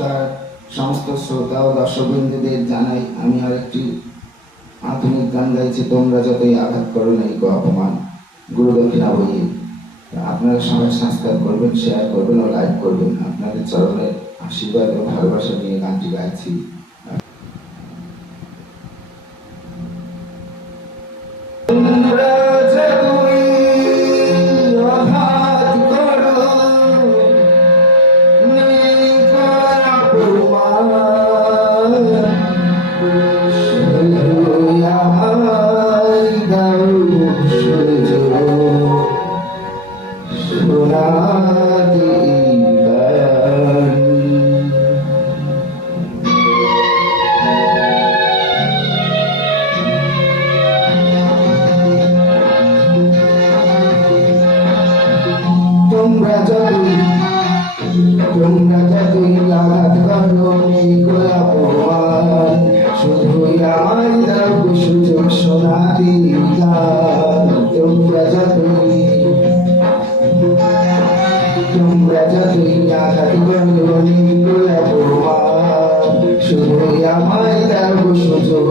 নমস্কার সমস্ত শ্রোতা ও দর্শকবৃন্দদের জানাই আমি আরেকটি আধুনিক গান গাইছি, তোমরা যতই আঘাত করো নাই গো অপমান, গুরু দক্ষিণা বইয়ে। আপনারা সবাই সাবস্ক্রাইব করবেন, শেয়ার করবেন ও লাইক করবেন। আপনাদের চরণের আশীর্বাদ ও ভালোবাসা নিয়ে গানটি গাইছি। তোমরা যতই আঘাত করো এই অপমান, শুধুই আমায় দাও সুযোগ শোনাতে গান। তোমরা যতই আঘাত করো এই অপমান, শুধুই আমায় দাও সুযোগ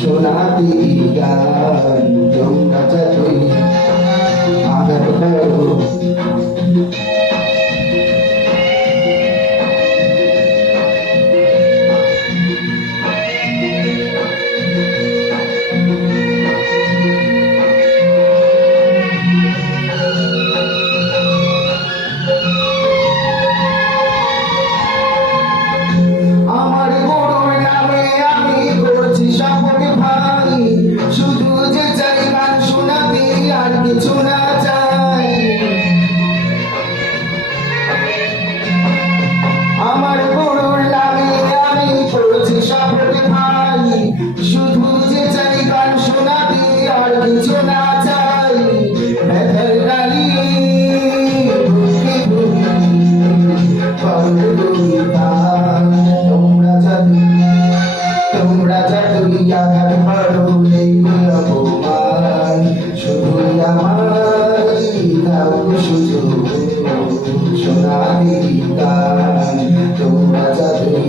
শোনাতে গান। তোমরা যতই আঘাত করো শুধু যে চাই গান শোনাতে আর কিছু না চাই। ব্যথার রানী তোমরা যতই আঘাত করো এই অপমান, শুধু আমায় দাও সুযোগ শোনাতে গান। তোমরা যতই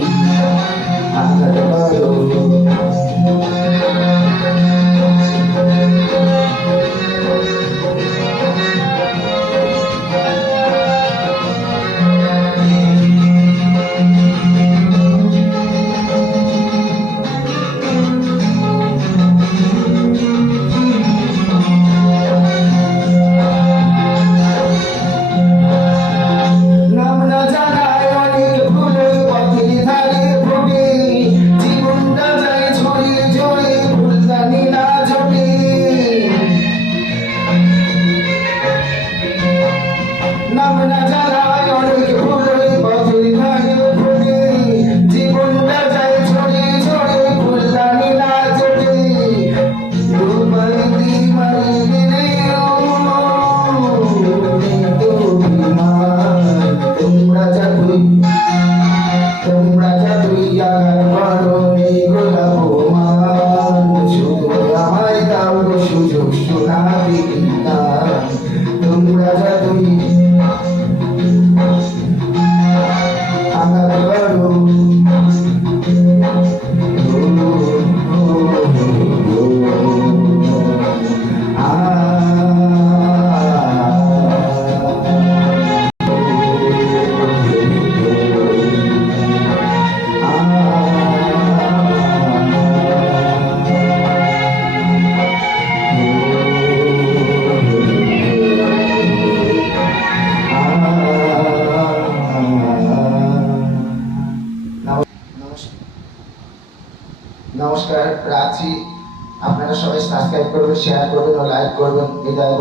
আঘাত করো নমস্কার রাখছি। আপনারা সবাই সাবস্ক্রাইব করবেন, শেয়ার করবেন ও লাইক করবেন। বিদায়।